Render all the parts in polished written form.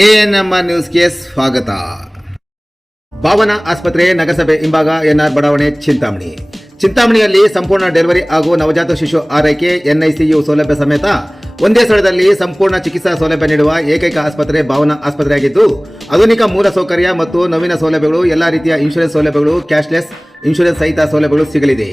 ANMR ನ್ಯೂಸ್ಗೆ ಸ್ವಾಗತ. ಭಾವನಾ ಆಸ್ಪತ್ರೆ ನಗರಸಭೆ ಹಿಂಭಾಗ ಎನ್ಆರ್ ಬಡಾವಣೆ ಚಿಂತಾಮಣಿಯಲ್ಲಿ ಸಂಪೂರ್ಣ ಡೆಲಿವರಿ ಹಾಗೂ ನವಜಾತ ಶಿಶು ಆರೈಕೆ ಎನ್ಐಸಿಯು ಸೌಲಭ್ಯ ಸಮೇತ ಒಂದೇ ಸ್ಥಳದಲ್ಲಿ ಸಂಪೂರ್ಣ ಚಿಕಿತ್ಸಾ ಸೌಲಭ್ಯ ನೀಡುವ ಏಕೈಕ ಆಸ್ಪತ್ರೆ ಭಾವನಾ ಆಸ್ಪತ್ರೆಯಾಗಿದ್ದು, ಆಧುನಿಕ ಮೂಲ ಸೌಕರ್ಯ ಮತ್ತು ನವೀನ ಸೌಲಭ್ಯಗಳು, ಎಲ್ಲ ರೀತಿಯ ಇನ್ಶೂರೆನ್ಸ್ ಸೌಲಭ್ಯಗಳು, ಕ್ಯಾಶ್ಲೆಸ್ ಇನ್ಶೂರೆನ್ಸ್ ಸಹಿತ ಸೌಲಭ್ಯಗಳು ಸಿಗಲಿದೆ.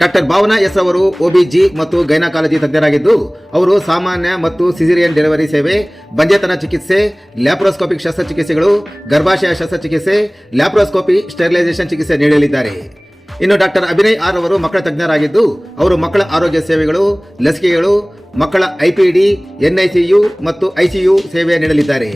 ಡಾಕ್ಟರ್ ಭಾವನಾ ಎಸ್ ಅವರು ಒಬಿಜಿ ಮತ್ತು ಗೈನಕಾಲಜಿ ತಜ್ಞರಾಗಿದ್ದು, ಅವರು ಸಾಮಾನ್ಯ ಮತ್ತು ಸಿಸೇರಿಯನ್ ಡೆಲಿವರಿ ಸೇವೆ, ಬಂಜೆತನ ಚಿಕಿತ್ಸೆ, ಲ್ಯಾಪ್ರೋಸ್ಕೋಪಿಕ್ ಶಸ್ತ್ರಚಿಕಿತ್ಸೆಗಳು, ಗರ್ಭಾಶಯ ಶಸ್ತ್ರಚಿಕಿತ್ಸೆ, ಲ್ಯಾಪ್ರೋಸ್ಕೋಪಿ, ಸ್ಟೆರಿಲೈಸೇಷನ್ ಚಿಕಿತ್ಸೆ ನೀಡಲಿದ್ದಾರೆ. ಇನ್ನು ಡಾಕ್ಟರ್ ಅಭಿನಯ್ ಆರ್ ಅವರು ಮಕ್ಕಳ ತಜ್ಞರಾಗಿದ್ದು, ಅವರು ಮಕ್ಕಳ ಆರೋಗ್ಯ ಸೇವೆಗಳು, ಲಸಿಕೆಗಳು, ಮಕ್ಕಳ ಐಪಿಡಿ, ಎನ್ಐಸಿಯು ಮತ್ತು ಐಸಿಯು ಸೇವೆ ನೀಡಲಿದ್ದಾರೆ.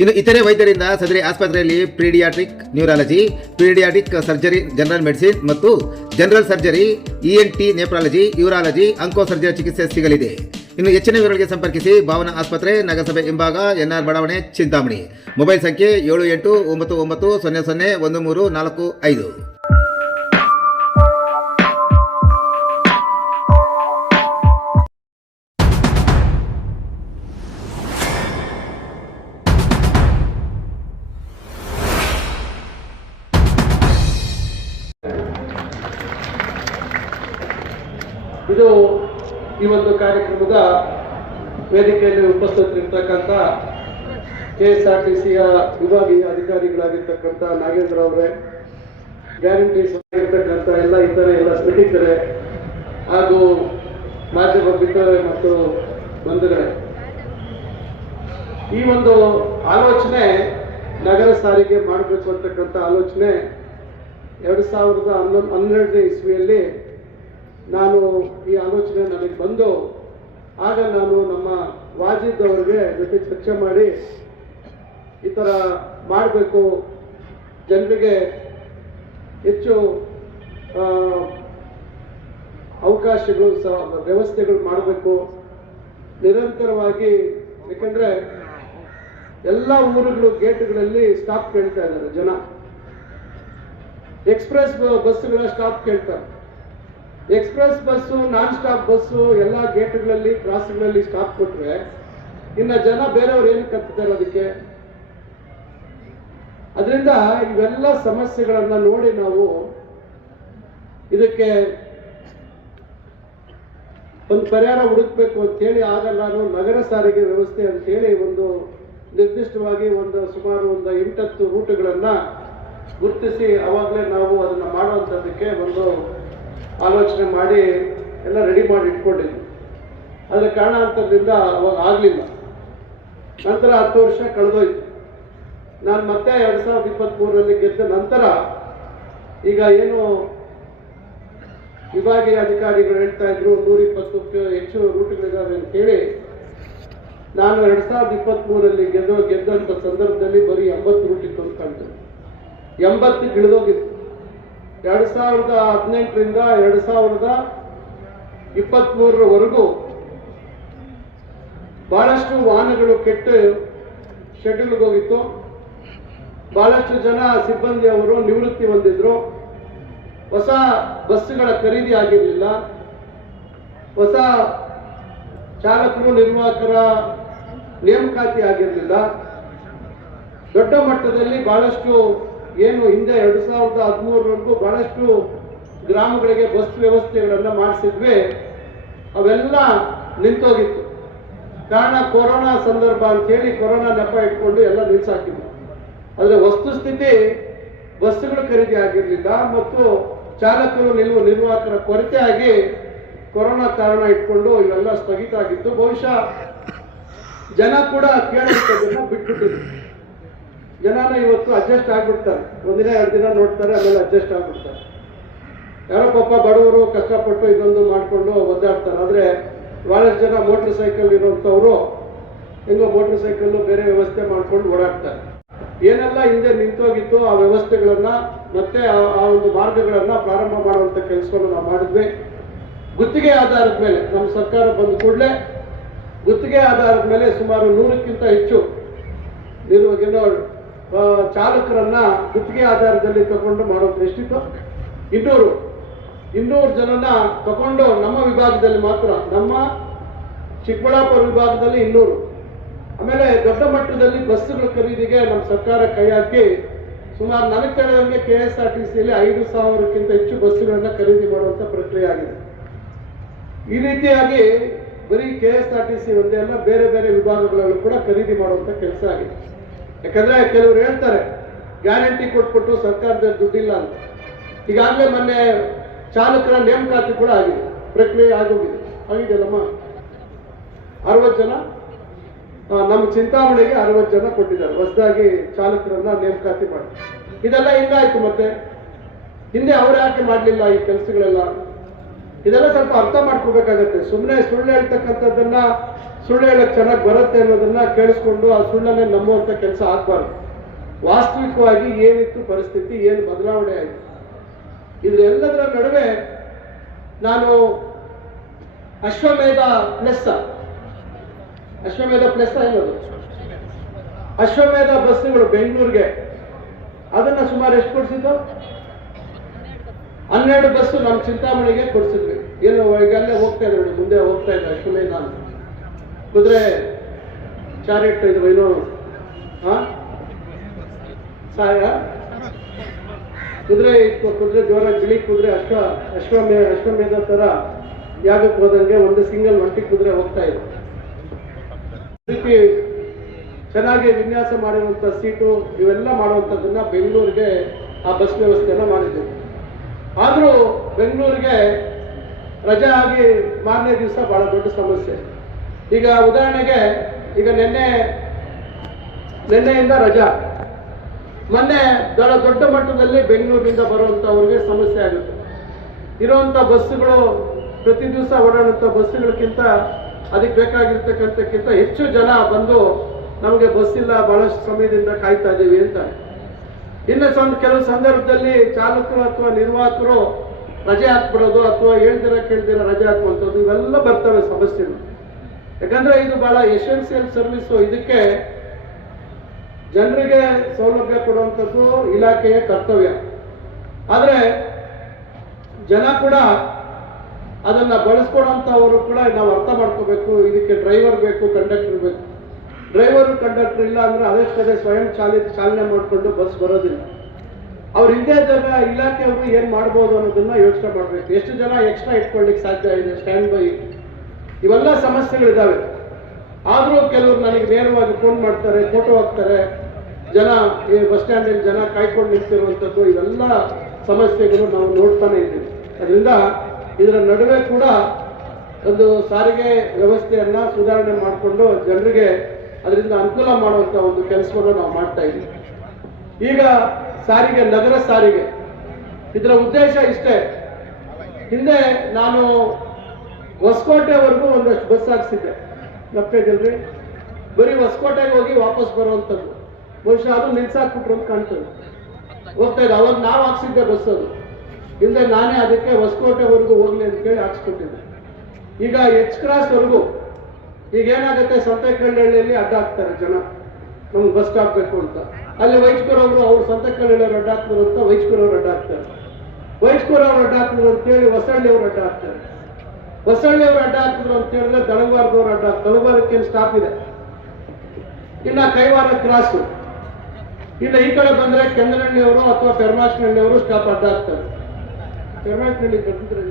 ಇನ್ನು ಇತರೆ ವೈದ್ಯರಿಂದ ಸದರಿ ಆಸ್ಪತ್ರೆಯಲ್ಲಿ paediatric neurology, paediatric surgery, general medicine ಮತ್ತು general surgery, ENT, nephrology, urology, onco surgery ಚಿಕಿತ್ಸೆ ಸಿಗಲಿದೆ. ಇನ್ನು ಹೆಚ್ಚಿನ ವಿವರಗಳಿಗೆ ಸಂಪರ್ಕಿಸಿ ಭಾವನಾ ಆಸ್ಪತ್ರೆ, ನಗರಸಭೆ ಹಿಂಭಾಗ, ಎನ್ಆರ್ ಬಡಾವಣೆ, ಚಿಂತಾಮಣಿ. ಮೊಬೈಲ್ ಸಂಖ್ಯೆ 7899001345. ಇದು ಈ ಒಂದು ಕಾರ್ಯಕ್ರಮದ ವೇದಿಕೆಯಲ್ಲಿ ಉಪಸ್ಥಿತರಿರ್ತಕ್ಕಂಥ KSRTCಯ ವಿಭಾಗೀಯ ಅಧಿಕಾರಿಗಳಾಗಿರ್ತಕ್ಕಂಥ ನಾಗೇಂದ್ರ ಅವರೇ, ಗ್ಯಾರಂಟೀಸ್ ಆಗಿರ್ತಕ್ಕಂಥ ಎಲ್ಲ ಸ್ನೇಹಿತರೆ ಹಾಗೂ ಮಾಧ್ಯಮ ಮಿತ್ರರೇ ಮತ್ತು ಬಂಧುಗಳೇ, ಈ ಒಂದು ಆಲೋಚನೆ ನಗರ ಸಾರಿಗೆ ಮಾಡಬೇಕು ಅಂತಕ್ಕಂಥ ಆಲೋಚನೆ 2012 ಇಸ್ವಿಯಲ್ಲಿ ನಾನು ಈ ಆಲೋಚನೆ ನನಗೆ ಬಂದು, ಆಗ ನಾನು ನಮ್ಮ ವಾಜಿದ್ ಅವರಿಗೆ ಜೊತೆ ಚರ್ಚೆ ಮಾಡಿ ಈ ಥರ ಮಾಡಬೇಕು, ಜನರಿಗೆ ಹೆಚ್ಚು ಅವಕಾಶಗಳು ವ್ಯವಸ್ಥೆಗಳು ಮಾಡಬೇಕು ನಿರಂತರವಾಗಿ. ಯಾಕಂದರೆ ಎಲ್ಲ ಊರುಗಳು ಗೇಟ್ಗಳಲ್ಲಿ ಸ್ಟಾಪ್ ಕೇಳ್ತಾ ಇದ್ದಾರೆ ಜನ, ಎಕ್ಸ್ಪ್ರೆಸ್ ಬಸ್ಸುಗಳ ಸ್ಟಾಪ್ ಕೇಳ್ತಾರೆ. Express bus, non stop bus ಎಲ್ಲ ಗೇಟ್ಗಳಲ್ಲಿ, ಕ್ರಾಸ್ಗಳಲ್ಲಿ ಸ್ಟಾಪ್ ಕೊಟ್ರೆ ಇನ್ನು ಜನ ಬೇರೆಯವ್ರು ಏನು ಕತ್ತಾರೆ ಅದಕ್ಕೆ? ಅದರಿಂದ ಇವೆಲ್ಲ ಸಮಸ್ಯೆಗಳನ್ನ ನೋಡಿ ನಾವು ಇದಕ್ಕೆ ಒಂದು ಪರಿಹಾರ ಹುಡುಕ್ಬೇಕು ಅಂತೇಳಿ, ಆಗ ನಾನು ನಗರ ಸಾರಿಗೆ ವ್ಯವಸ್ಥೆ ಅಂತೇಳಿ ಒಂದು ನಿರ್ದಿಷ್ಟವಾಗಿ ಸುಮಾರು 8-10 ರೂಟ್ಗಳನ್ನ ಗುರುತಿಸಿ ಅವಾಗಲೇ ನಾವು ಅದನ್ನ ಮಾಡುವಂಥದ್ದಕ್ಕೆ ಒಂದು ಆಲೋಚನೆ ಮಾಡಿ ಎಲ್ಲ ರೆಡಿ ಮಾಡಿ ಇಟ್ಕೊಂಡಿದ್ವಿ. ಅದರ ಕಾರಣಾಂತರದಿಂದ ಅವಾಗ ಆಗಲಿಲ್ಲ. ನಂತರ 10 ವರ್ಷ ಕಳೆದೋಯ್ತು. ನಾನು ಮತ್ತೆ 2023ರಲ್ಲಿ ಗೆದ್ದ ನಂತರ ಈಗ ಏನು ವಿಭಾಗೀಯ ಅಧಿಕಾರಿಗಳು ಹೇಳ್ತಾ ಇದ್ರು 120ಕ್ಕೂ ಹೆಚ್ಚು ರೂಟ್ಗಳಿದ್ದಾವೆ ಅಂತೇಳಿ, ನಾನು 2023ರಲ್ಲಿ ಗೆದ್ದಂಥ ಸಂದರ್ಭದಲ್ಲಿ ಬರೀ 80 ರೂಟ್ ಇತ್ತು ಅಂತ ಕಾಣ್ತದೆ. 80 ಇಳಿದೋಗಿತ್ತು. 2018ರಿಂದ 2023ರವರೆಗೂ ಬಹಳಷ್ಟು ವಾಹನಗಳು ಕೆಟ್ಟು ಶೆಡ್ಯೂಲ್ಗೆ ಹೋಗಿತ್ತು. ಬಹಳಷ್ಟು ಜನ ಸಿಬ್ಬಂದಿಯವರು ನಿವೃತ್ತಿ ಹೊಂದಿದ್ರು. ಹೊಸ ಬಸ್ಸುಗಳ ಖರೀದಿ ಆಗಿರಲಿಲ್ಲ. ಹೊಸ ಚಾಲಕರು, ನಿರ್ವಾಹಕರ ನೇಮಕಾತಿ ಆಗಿರಲಿಲ್ಲ. ದೊಡ್ಡ ಮಟ್ಟದಲ್ಲಿ ಬಹಳಷ್ಟು ಏನು ಹಿಂದೆ 2013ವರೆಗೂ ಬಹಳಷ್ಟು ಗ್ರಾಮಗಳಿಗೆ ಬಸ್ ವ್ಯವಸ್ಥೆಗಳನ್ನು ಮಾಡಿಸಿದ್ವಿ, ಅವೆಲ್ಲ ನಿಂತೋಗಿತ್ತು. ಕಾರಣ ಕೊರೋನಾ ಸಂದರ್ಭ ಅಂತೇಳಿ ಕೊರೋನಾ ನೆಪ ಇಟ್ಕೊಂಡು ಎಲ್ಲ ನಿಲ್ಸಾಕಿದ್ವಿ. ಆದರೆ ವಸ್ತುಸ್ಥಿತಿ ಬಸ್ಸುಗಳು ಖರೀದಿ ಆಗಿರಲಿಲ್ಲ ಮತ್ತು ಚಾಲಕರು, ನಿರ್ವಾಹಕರ ಕೊರತೆ ಆಗಿ ಕೊರೋನಾ ಕಾರಣ ಇಟ್ಕೊಂಡು ಇವೆಲ್ಲ ಸ್ಥಗಿತ ಆಗಿತ್ತು. ಬಹುಶಃ ಜನ ಕೂಡ ಕೇಳೋದನ್ನ ಬಿಟ್ಬಿಟ್ಟಿದ್ರು. ಜನನ ಇವತ್ತು ಅಡ್ಜಸ್ಟ್ ಆಗ್ಬಿಡ್ತಾರೆ. 1-2 ದಿನ ನೋಡ್ತಾರೆ, ಆಮೇಲೆ ಅಡ್ಜಸ್ಟ್ ಆಗ್ಬಿಡ್ತಾರೆ. ಯಾರೋ ಪಾಪ ಬಡವರು ಕಷ್ಟಪಟ್ಟು ಇದೊಂದು ಮಾಡಿಕೊಂಡು ಒದ್ದಾಡ್ತಾರೆ. ಆದರೆ ಬಹಳಷ್ಟು ಜನ ಮೋಟರ್ ಸೈಕಲ್ ಇರುವಂಥವ್ರು ಹೆಂಗೋ ಮೋಟರ್ ಸೈಕಲ್ಲು ಬೇರೆ ವ್ಯವಸ್ಥೆ ಮಾಡ್ಕೊಂಡು ಓಡಾಡ್ತಾರೆ. ಏನೆಲ್ಲ ಹಿಂದೆ ನಿಂತೋಗಿತ್ತು ಆ ವ್ಯವಸ್ಥೆಗಳನ್ನ ಮತ್ತೆ ಆ ಒಂದು ಮಾರ್ಗಗಳನ್ನ ಪ್ರಾರಂಭ ಮಾಡುವಂಥ ಕೆಲಸವನ್ನು ನಾವು ಮಾಡಿದ್ವಿ. ಗುತ್ತಿಗೆ ಆಧಾರದ ಮೇಲೆ ನಮ್ಮ ಸರ್ಕಾರ ಬಂದ ಕೂಡಲೇ ಗುತ್ತಿಗೆ ಆಧಾರದ ಮೇಲೆ ಸುಮಾರು 100ಕ್ಕಿಂತ ಹೆಚ್ಚು ಚಾಲಕರನ್ನ ಗುತ್ತಿಗೆ ಆಧಾರದಲ್ಲಿ ತಗೊಂಡು ಮಾಡೋದು ಎಷ್ಟಿತ್ತು? 200 ಜನನ ತಗೊಂಡು ನಮ್ಮ ವಿಭಾಗದಲ್ಲಿ ಮಾತ್ರ, ನಮ್ಮ ಚಿಕ್ಕಬಳ್ಳಾಪುರ ವಿಭಾಗದಲ್ಲಿ 200, ಆಮೇಲೆ ದೊಡ್ಡ ಮಟ್ಟದಲ್ಲಿ ಬಸ್ಸುಗಳ ಖರೀದಿಗೆ ನಮ್ಮ ಸರ್ಕಾರ ಕೈ ಹಾಕಿ ಸುಮಾರು ನನಗೆ ತಿಳಿದಂಗೆ KSRTCಯಲ್ಲಿ 5,000ಕ್ಕಿಂತ ಹೆಚ್ಚು ಬಸ್ಸುಗಳನ್ನ ಖರೀದಿ ಮಾಡುವಂತ ಪ್ರಕ್ರಿಯೆ ಆಗಿದೆ. ಈ ರೀತಿಯಾಗಿ ಬರೀ KSRTC ಒಂದೇ ಅಲ್ಲ, ಬೇರೆ ಬೇರೆ ವಿಭಾಗಗಳಲ್ಲೂ ಕೂಡ ಖರೀದಿ ಮಾಡುವಂತ ಕೆಲಸ ಆಗಿದೆ. ಯಾಕಂದ್ರೆ ಕೆಲವರು ಹೇಳ್ತಾರೆ ಗ್ಯಾರಂಟಿ ಕೊಟ್ಬಿಟ್ಟು ಸರ್ಕಾರದ ದುಡ್ಡಿಲ್ಲ ಅಂತ. ಈಗಾಗಲೇ ಮೊನ್ನೆ ಚಾಲಕರ ನೇಮಕಾತಿ ಕೂಡ ಆಗಿದೆ, ಪ್ರಕ್ರಿಯೆ ಆಗೋಗಿದೆ. ಆಗಿದೆಯಲ್ಲಮ್ಮ, 60 ಜನ ನಮ್ಮ ಚಿಂತಾಮಣಿಗೆ 60 ಜನ ಕೊಟ್ಟಿದ್ದಾರೆ, ಹೊಸದಾಗಿ ಚಾಲಕರನ್ನ ನೇಮಕಾತಿ ಮಾಡಿ. ಇದೆಲ್ಲ ಹಿಂಗಾಯ್ತು. ಮತ್ತೆ ಹಿಂದೆ ಅವ್ರು ಯಾಕೆ ಮಾಡಲಿಲ್ಲ ಈ ಕೆಲಸಗಳೆಲ್ಲ? ಇದೆಲ್ಲ ಸ್ವಲ್ಪ ಅರ್ಥ ಮಾಡ್ಕೋಬೇಕಾಗತ್ತೆ. ಸುಮ್ಮನೆ ಸುಳ್ಳು ಹೇಳ್ತಕ್ಕಂಥದ್ದನ್ನ, ಸುಳ್ಳು ಹೇಳಕ್ ಚೆನ್ನಾಗಿ ಬರುತ್ತೆ ಅನ್ನೋದನ್ನ ಕೇಳಿಸ್ಕೊಂಡು ಆ ಸುಳ್ಳನ್ನೇ ನಂಬುವಂತ ಕೆಲಸ ಆಗ್ಬಾರ್ದು. ವಾಸ್ತವಿಕವಾಗಿ ಏನಿತ್ತು ಪರಿಸ್ಥಿತಿ, ಏನು ಬದಲಾವಣೆ ಆಯಿತು, ಇದ್ರೆಲ್ಲದರ ನಡುವೆ ನಾನು ಅಶ್ವಮೇಧ ಪ್ಲಸ್ ಅನ್ನೋದು ಅಶ್ವಮೇಧ ಬಸ್ಸುಗಳು ಬೆಂಗಳೂರಿಗೆ ಅದನ್ನ ಸುಮಾರು ಎಷ್ಟು ಕೊಡಿಸಿದ್ದು? 12 ಬಸ್ಸು ನಮ್ಮ ಚಿಂತಾಮಣಿಗೆ ಕೊಡಿಸಿದ್ವಿ. ಏನು ಈಗಲ್ಲೇ ಹೋಗ್ತಾ ಇದೆ ನೋಡಿ, ಮುಂದೆ ಹೋಗ್ತಾ ಇದೆ ಅಶ್ವಮೇಧ ಅಂತ. ಕುದುರೆ ಚಾರಿಟ್ ಇದು ಏನೋ ಕುದುರೆ ಜೋರ ಗಿಳಿ ಕುದುರೆ ಅಶ್ವಮೇಧ ತರ ಯಾಗಕ್ಕೆ ಹೋದಂಗೆ ಒಂದು ಸಿಂಗಲ್ ಒಂಟಿ ಕುದುರೆ ಹೋಗ್ತಾ ಇದೆ. ರೀತಿ ಚೆನ್ನಾಗಿ ವಿನ್ಯಾಸ ಮಾಡಿರುವಂತ ಸೀಟು ಇವೆಲ್ಲ ಮಾಡುವಂಥದ್ದನ್ನ ಬೆಂಗಳೂರಿಗೆ ಆ ಬಸ್ ವ್ಯವಸ್ಥೆಯನ್ನ ಮಾಡಿದ್ದೀವಿ. ಆದರೂ ಬೆಂಗಳೂರಿಗೆ ರಜೆ ಆಗಿ ಮಾರನೇ ದಿವಸ ಬಹಳ ದೊಡ್ಡ ಸಮಸ್ಯೆ. ಈಗ ಉದಾಹರಣೆಗೆ ಈಗ ನಿನ್ನೆಯಿಂದ ರಜಾ, ಮೊನ್ನೆ ದೊಡ್ಡ ಮಟ್ಟದಲ್ಲಿ ಬೆಂಗಳೂರಿನಿಂದ ಬರುವಂತವ್ರಿಗೆ ಸಮಸ್ಯೆ ಆಗುತ್ತೆ. ಇರುವಂತ ಬಸ್ಸುಗಳು ಪ್ರತಿ ದಿವಸ ಓಡಾಡುವಂತ ಬಸ್ಸುಗಳಕ್ಕಿಂತ ಅದಕ್ಕೆ ಬೇಕಾಗಿರ್ತಕ್ಕಂಥಕ್ಕಿಂತ ಹೆಚ್ಚು ಜನ ಬಂದು ನಮಗೆ ಬಸ್ ಇಲ್ಲ, ಬಹಳಷ್ಟು ಸಮಯದಿಂದ ಕಾಯ್ತಾ ಇದ್ದೀವಿ ಅಂತ. ಇನ್ನು ಕೆಲವು ಸಂದರ್ಭದಲ್ಲಿ ಚಾಲಕರು ಅಥವಾ ನಿರ್ವಾಹಕರು ರಜೆ ಹಾಕ್ಬಿಡೋದು ಅಥವಾ ಕೇಳ್ದಿರ ರಜೆ ಹಾಕುವಂಥದ್ದು ಇವೆಲ್ಲ ಬರ್ತವೆ ಸಮಸ್ಯೆಗಳು. ಯಾಕಂದ್ರೆ ಇದು ಬಹಳ ಎಸೆನ್ಸಿಯಲ್ ಸರ್ವಿಸ್. ಇದಕ್ಕೆ ಜನರಿಗೆ ಸೌಲಭ್ಯ ಕೊಡುವಂಥದ್ದು ಇಲಾಖೆಯ ಕರ್ತವ್ಯ. ಆದರೆ ಜನ ಕೂಡ ಅದನ್ನ ಬಳಸ್ಕೊಡುವಂಥವರು ಕೂಡ ನಾವು ಅರ್ಥ ಮಾಡ್ಕೋಬೇಕು. ಇದಕ್ಕೆ ಡ್ರೈವರ್ ಬೇಕು, ಕಂಡಕ್ಟರ್ ಬೇಕು. ಡ್ರೈವರು ಕಂಡಕ್ಟರ್ ಇಲ್ಲ ಅಂದ್ರೆ ಅದಷ್ಟೇ ಸ್ವಯಂ ಚಾಲನೆ ಮಾಡಿಕೊಂಡು ಬಸ್ ಬರೋದಿಲ್ಲ. ಅವ್ರ ಹಿಂದೆ ಜನ ಇಲಾಖೆಯವರು ಏನ್ ಮಾಡ್ಬೋದು ಅನ್ನೋದನ್ನ ಯೋಚನೆ ಮಾಡ್ಬೇಕು. ಎಷ್ಟು ಜನ ಎಕ್ಸ್ಟ್ರಾ ಇಟ್ಕೊಳ್ಳಿಕ್ಕೆ ಸಾಧ್ಯ ಇದೆ, ಸ್ಟ್ಯಾಂಡ್ ಬೈ, ಇವೆಲ್ಲ ಸಮಸ್ಯೆಗಳಿದಾವೆ. ಆದ್ರೂ ಕೆಲವರು ನನಗೆ ನೇರವಾಗಿ ಫೋನ್ ಮಾಡ್ತಾರೆ, ಫೋಟೋ ಹಾಕ್ತಾರೆ. ಜನ ಈ ಬಸ್ ಸ್ಟ್ಯಾಂಡಲ್ಲಿ ಜನ ಕಾಯ್ಕೊಂಡು ನಿಂತಿರುವಂಥದ್ದು ಇವೆಲ್ಲ ಸಮಸ್ಯೆಗಳು ನಾವು ನೋಡ್ತಾನೆ ಇದ್ದೀವಿ. ಅದರಿಂದ ಇದರ ನಡುವೆ ಕೂಡ ಒಂದು ಸಾರಿಗೆ ವ್ಯವಸ್ಥೆಯನ್ನ ಸುಧಾರಣೆ ಮಾಡಿಕೊಂಡು ಜನರಿಗೆ ಅದರಿಂದ ಅನುಕೂಲ ಮಾಡುವಂತ ಒಂದು ಕೆಲಸವನ್ನು ನಾವು ಮಾಡ್ತಾ ಇದ್ದೀವಿ. ಈಗ ಸಾರಿಗೆ, ನಗರ ಸಾರಿಗೆ, ಇದರ ಉದ್ದೇಶ ಇಷ್ಟೇ. ಹಿಂದೆ ನಾನು ಹೊಸಕೋಟೆವರೆಗೂ ಒಂದಷ್ಟು ಬಸ್ ಹಾಕ್ಸಿದ್ದೆ, ನಪ್ಪೇಗಲ್ರಿ, ಬರೀ ಹೊಸಕೋಟೆಗೆ ಹೋಗಿ ವಾಪಸ್ ಬರುವಂಥದ್ದು. ಬಹುಶಃ ಅದು ನಿಲ್ಸಾಕ್ಬಿಟ್ರು ಅಂತ ಕಾಣ್ತದೆ, ಹೋಗ್ತಾ ಇದೆ. ಅವಾಗ ನಾವು ಹಾಕ್ಸಿದ್ದೆ ಬಸ್ ಅದು. ಹಿಂದೆ ನಾನೇ ಅದಕ್ಕೆ ಹೊಸಕೋಟೆವರೆಗೂ ಹೋಗ್ಲಿ ಅಂತ ಕೇಳಿ ಹಾಕ್ಸ್ಕೊಟ್ಟಿದ್ದೆ. ಈಗ H ಕ್ರಾಸ್ ವರೆಗೂ ಈಗ ಏನಾಗುತ್ತೆ, ಸಂತೆಕಲ್ಲಹಳ್ಳಿಯಲ್ಲಿ ಅಡ್ಡ ಹಾಕ್ತಾರೆ ಜನ, ನಮ್ಗೆ ಬಸ್ ಸ್ಟಾಪ್ ಬೇಕು ಅಂತ. ಅಲ್ಲಿ ವೈಚ್ಕೂರವರು ಅವ್ರು ಸಂತೆಕಲ್ಲಹಳ್ಳಿಯವ್ರು ಅಡ್ಡ ಹಾಕ್ತಾರೆ ಅಂತ ವೈಚ್ಕೂರವ್ರು ಅಡ್ಡ ಹಾಕ್ತಾರೆ. ವೈಚ್ಕೂರವ್ರು ಅಡ್ಡ ಹಾಕಿದ್ರು ಅಂತೇಳಿ ಹೊಸಳ್ಳಿಯವ್ರು ಅಡ್ಡ ಹಾಕ್ತಾರೆ. ಹೊಸಳ್ಳಿಯವ್ರು ಅಡ್ಡ ಹಾಕಿದ್ರು ಅಂತ ಹೇಳಿದ್ರೆ ದಳವಾರದವ್ರು ಅಡ್ಡ ಹಾಕ್ತಾರೆ. ದಳವಾರಕ್ಕೆ ಸ್ಟಾಪ್ ಇದೆ. ಇನ್ನ ಕೈವಾರ ಕ್ರಾಸು, ಇನ್ನು ಈ ಕಡೆ ಬಂದ್ರೆ ಕೆಂಗನಹಳ್ಳಿಯವರು ಅಥವಾ ಪೆರ್ಮಾಚ್ನಹಳ್ಳಿಯವರು ಸ್ಟಾಪ್ ಅಡ್ಡ ಹಾಕ್ತಾರೆ. ಪೆರ್ಮಾಚ್ನಹಳ್ಳಿ ಬರ್ತಿದ್ರೆ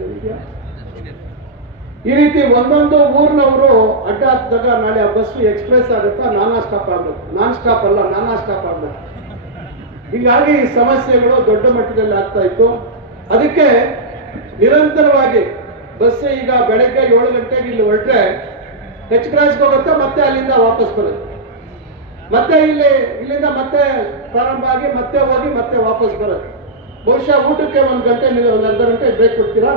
ಈ ರೀತಿ ಒಂದೊಂದು ಊರಿನವರು ಅಡ್ಡ ಹಾಕಿದಾಗ ನಾಳೆ ಆ ಬಸ್ಸು ಎಕ್ಸ್ಪ್ರೆಸ್ ಆಗುತ್ತಾ, ನಾನಾ ಸ್ಟಾಪ್ ಆಗ್ಬೇಕು, ನಾನ್ ಸ್ಟಾಪ್ ಅಲ್ಲ ನಾನಾ ಸ್ಟಾಪ್ ಆಗ್ಬೇಕು. ಹೀಗಾಗಿ ಸಮಸ್ಯೆಗಳು ದೊಡ್ಡ ಮಟ್ಟದಲ್ಲಿ ಆಗ್ತಾ ಇತ್ತು. ಅದಕ್ಕೆ ನಿರಂತರವಾಗಿ ಬಸ್ ಈಗ ಬೆಳಗ್ಗೆ 7 ಗಂಟೆಗೆ ಇಲ್ಲಿ ಹೊರಟ್ರೆ H ಕ್ರಾಸ್ಗೆ ಹೋಗುತ್ತೆ, ಮತ್ತೆ ಅಲ್ಲಿಂದ ವಾಪಸ್ ಬರುತ್ತೆ. ಮತ್ತೆ ಇಲ್ಲಿಂದ ಮತ್ತೆ ಪ್ರಾರಂಭ ಆಗಿ ಮತ್ತೆ ಹೋಗಿ ಮತ್ತೆ ವಾಪಸ್ ಬರುತ್ತೆ. ಬಹುಶಃ ಊಟಕ್ಕೆ 1 ಗಂಟೆ, 1 ಅರ್ಧ ಗಂಟೆ ಬ್ರೇಕ್ ಕೊಡ್ತೀರಾ?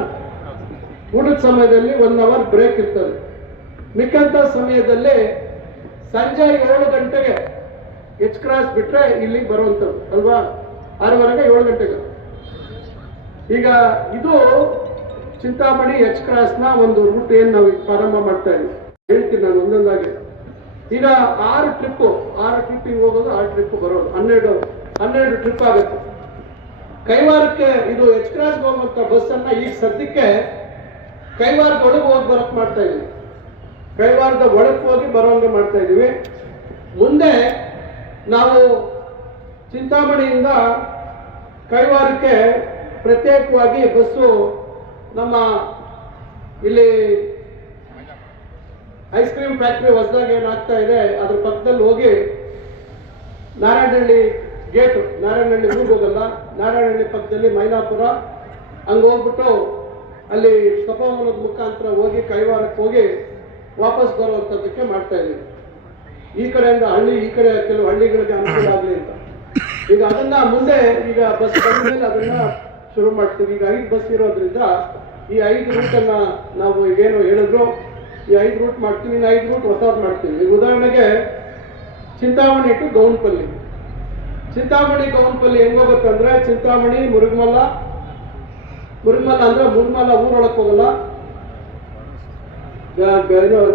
ಊಟದ ಸಮಯದಲ್ಲಿ 1 ಅವರ್ ಬ್ರೇಕ್ ಇರ್ತದೆ. ಮಿಕ್ಕಂತ ಸಮಯದಲ್ಲಿ ಸಂಜೆ 7 ಗಂಟೆಗೆ H ಕ್ರಾಸ್ ಬಿಟ್ರೆ ಇಲ್ಲಿ ಬರುವಂಥದ್ದು ಅಲ್ವಾ, 6:30 7 ಗಂಟೆಗೆ. ಈಗ ಇದು ಚಿಂತಾಮಣಿ H ಕ್ರಾಸ್ನ ಒಂದು ರೂಟ್ ಏನ್ ನಾವು ಪ್ರಾರಂಭ ಮಾಡ್ತಾ ಇದ್ದೀವಿ. ಹೇಳ್ತೀನಿ ನಾನು ಒಂದೊಂದಾಗಿ. ಈಗ 6 ಟ್ರಿಪ್ ಹೋಗೋದು, 6 ಟ್ರಿಪ್ ಬರೋದು, 12 ಟ್ರಿಪ್ ಆಗುತ್ತೆ. ಕೈವಾರಕ್ಕೆ ಇದು H ಕ್ರಾಸ್ಗೆ ಹೋಗುವಂತ ಬಸ್ ಅನ್ನ ಈಗ ಸದ್ಯಕ್ಕೆ ಕೈವಾರದ ಒಳಗೆ ಹೋಗಿ ಬರಕ್ ಮಾಡ್ತಾ ಇದೀವಿ. ಕೈವಾರದ ಒಳಗೆ ಹೋಗಿ ಬರೋಂಗೆ ಮಾಡ್ತಾ ಇದೀವಿ. ಮುಂದೆ ನಾವು ಚಿಂತಾಮಣಿಯಿಂದ ಕೈವಾರಕ್ಕೆ ಪ್ರತ್ಯೇಕವಾಗಿ ಬಸ್ಸು ನಮ್ಮ ಇಲ್ಲಿ ಐಸ್ ಕ್ರೀಮ್ ಫ್ಯಾಕ್ಟ್ರಿ ಹೊಸದಾಗಿ ಏನಾಗ್ತಾ ಇದೆ ಅದ್ರ ಪಕ್ಕದಲ್ಲಿ ಹೋಗಿ ನಾರಾಯಣಹಳ್ಳಿ ಗೇಟು, ನಾರಾಯಣಹಳ್ಳಿ ಊರಿಗೆ ಹೋಗಲ್ಲ, ನಾರಾಯಣಹಳ್ಳಿ ಪಕ್ಕದಲ್ಲಿ ಮೈನಾಪುರ ಹಂಗೆ ಹೋಗ್ಬಿಟ್ಟು ಅಲ್ಲಿ ಸಭಾವನದ ಮುಖಾಂತರ ಹೋಗಿ ಕೈವಾರಕ್ಕೆ ಹೋಗಿ ವಾಪಸ್ ಬರುವಂಥದ್ದಕ್ಕೆ ಮಾಡ್ತಾ ಇದ್ದೀವಿ. ಈ ಕಡೆಯಿಂದ ಹಳ್ಳಿ, ಈ ಕಡೆ ಕೆಲವು ಹಳ್ಳಿಗಳಿಗೆ ಅನುಕೂಲ ಆಗಲಿ ಅಂತ. ಈಗ ಅದನ್ನ ಮುಂದೆ ಈಗ ಬಸ್ ಬಂದ ಮೇಲೆ ಅದನ್ನ ಶುರು ಮಾಡ್ತೀವಿ. ಈಗ 5 ಬಸ್ ಇರೋದ್ರಿಂದ ಈ 5 ರೂಟನ್ನ ನಾವು ಈಗೇನು ಹೇಳಿದ್ರು ಈ 5 ರೂಟ್ ಮಾಡ್ತೀವಿ. ಇನ್ನು 5 ರೂಟ್ ಹೊಸದು ಮಾಡ್ತೀವಿ. ಈಗ ಉದಾಹರಣೆಗೆ ಚಿಂತಾಮಣಿ ಟು ಗೌನ್ಪಲ್ಲಿ. ಚಿಂತಾಮಣಿ ಗೌನ್ಪಲ್ಲಿ ಹೆಂಗ್ ಹೋಗುತ್ತಂದ್ರೆ ಚಿಂತಾಮಣಿ ಮುರುಗಮಲ್ಲ ಅಂದ್ರೆ ಮುರುಗಮಲ್ಲ ಊರೊಳಕ್ಕೆ ಹೋಗಲ್ಲ,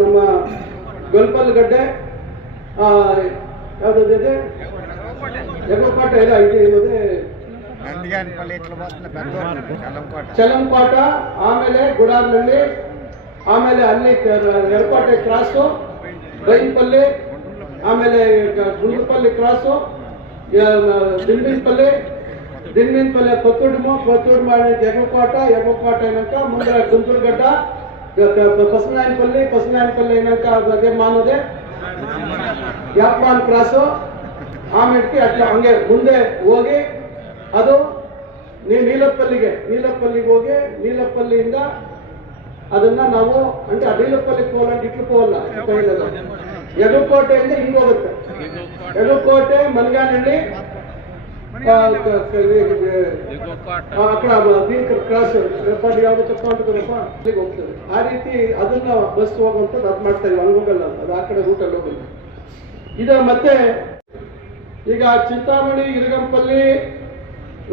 ನಮ್ಮ ಗೊಲ್ಪಲ್ಗಡ್ಡೆ ಯಾವ್ದಿದೆ ಯಗೋಕೋಟೆ ಎಲ್ಲ ಇದೆ, ಏನದೆ ಚಲಂಕೋಟ, ಆಮೇಲೆ ಗುಡಾರ್ನಹಳ್ಳಿ, ಆಮೇಲೆ ಅಲ್ಲಿ ಎರ್ಕೋಟೆ ಕ್ರಾಸು, ಬೈನ್ಪಲ್ಲಿ, ಆಮೇಲೆ ಗುಂಡ್ರಪಲ್ಲಿ ಕ್ರಾಸು, ದಿಂಬಿನಪಲ್ಲಿ, ಕೊತ್ತೂಡ್ಮ ಯಗೋಕೋಟ ಏನಂಕ ಮುಂದೆ ಗುಂತೂರುಗಡ್ಡ, ಪಸನಾಯನಪಲ್ಲಿ ಏನಂಕ ಅದೇ ಮಾನದೆ ಯಾಪ್ಮಾನ್ ಕ್ರಾಸು, ಆಮೇಲೆ ಅಟ್లా ಹಂಗೆ ಮುಂದೆ ಹೋಗಿ ಅದು ನೀಲಪ್ಪಲ್ಲಿಗೆ ಹೋಗಿ ನೀಲಪ್ಪಲ್ಲಿಯಿಂದ ಅದನ್ನ ನಾವು ಅಂದ್ರೆ ನೀಲಪ್ಪಲ್ಲಿ ಹೋಗಲ್ಲ, ಇಟ್ಲು ಹೋಗಲ್ಲ, ಯಗಕೋಟೆಯಿಂದ ಹಿಂಗೆ ಹೋಗುತ್ತೆ. ಯಗಕೋಟೆ, ಮನ್ಗಾನಹಳ್ಳಿ, ಕ್ರಾಸ್ ಯಾವ್ದು ತಪ್ಪಿಕೊಂಡ್ರಪ್ಪ ಅಲ್ಲಿಗೆ ಹೋಗ್ತದೆ. ಆ ರೀತಿ ಅದನ್ನ ಬಸ್ ಹೋಗುವಂಥದ್ದು ಅದು ಮಾಡ್ತಾ ಇದ್ವಿ. ಅಲ್ಲಿ ಹೋಗಲ್ಲ, ಅದು ಆ ಕಡೆ ರೂಟಲ್ಲಿ ಹೋಗಲ್ಲ. ಇದು ಮತ್ತೆ ಈಗ ಚಿಂತಾಮಣಿ, ಇರಗಂಪಲ್ಲಿ,